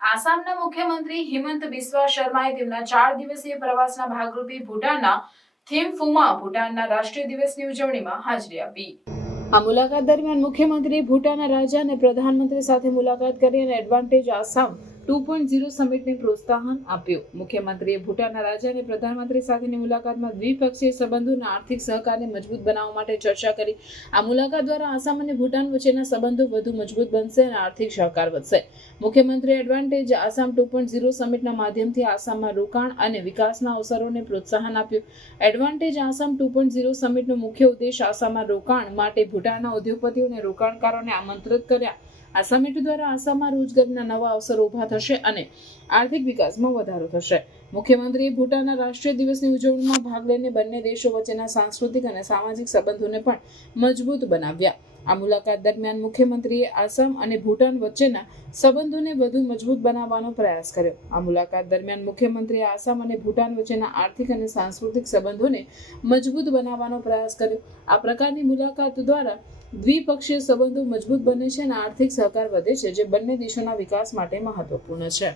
આસામના મુખ્યમંત્રી હિમંત બિસ્વા શર્માએ તેમના 4 દિવસીય પ્રવાસના ભાગરૂપે ભૂટાનના થિમ્ફુમાં ભૂટાનના રાષ્ટ્રીય દિવસની ઉજવણીમાં હાજરી આપી। આ મુલાકાત દરમિયાન મુખ્યમંત્રીએ ભૂટાનના રાજા અને પ્રધાનમંત્રી સાથે મુલાકાત કરી અને એડવાન્ટેજ આસામ 2.0 સમિટને પ્રોત્સાહન આપ્યું। મુખ્યમંત્રીએ ભૂટાનના રાજા અને પ્રધાનમંત્રી સાથેની મુલાકાતમાં દ્વિપક્ષીય સંબંધોના આર્થિક સહકારને મજબૂત બનાવવા માટે ચર્ચા કરી। આ મુલાકાત દ્વારા આસામ અને ભૂટાન વચ્ચેના સંબંધો વધુ મજબૂત બનશે અને આર્થિક સહકાર વધશે। મુખ્યમંત્રીએ એડવાન્ટેજ આસામ 2.0 સમિટના માધ્યમથી આસામમાં રોકાણ અને વિકાસના અવસરોને પ્રોત્સાહન આપ્યું। એડવાન્ટેજ આસામ 2.0 સમિટનો મુખ્ય ઉદ્દેશ આસામમાં રોકાણ માટે ભૂટાનના ઉદ્યોગપતિઓ અને રોકાણકારોને આમંત્રિત કર્યા। આ સમિટ દ્વારા આસામમાં રોજગારીના નવા અવસરો ઊભા થશે અને આર્થિક વિકાસમાં વધારો થશે। મુખ્યમંત્રીએ ભૂટાનના રાષ્ટ્રીય દિવસની ઉજવણીમાં ભાગ લઈને બંને દેશો વચ્ચેના સાંસ્કૃતિક અને સામાજિક સંબંધોને પણ મજબૂત બનાવ્યા। આ મુલાકાત દરમિયાન મુખ્યમંત્રીએ આસામ અને ભૂટાન વચ્ચેના સંબંધોને વધુ મજબૂત બનાવવાનો પ્રયાસ કર્યો। આ મુલાકાત દરમિયાન મુખ્યમંત્રીએ આસામ અને ભૂટાન વચ્ચેના આર્થિક અને સાંસ્કૃતિક સંબંધોને મજબૂત બનાવવાનો પ્રયાસ કર્યો। આ પ્રકારની મુલાકાત દ્વારા દ્વિપક્ષીય સંબંધો મજબૂત બને છે અને આર્થિક સહકાર વધે છે, જે બંને દેશોના વિકાસ માટે મહત્વપૂર્ણ છે।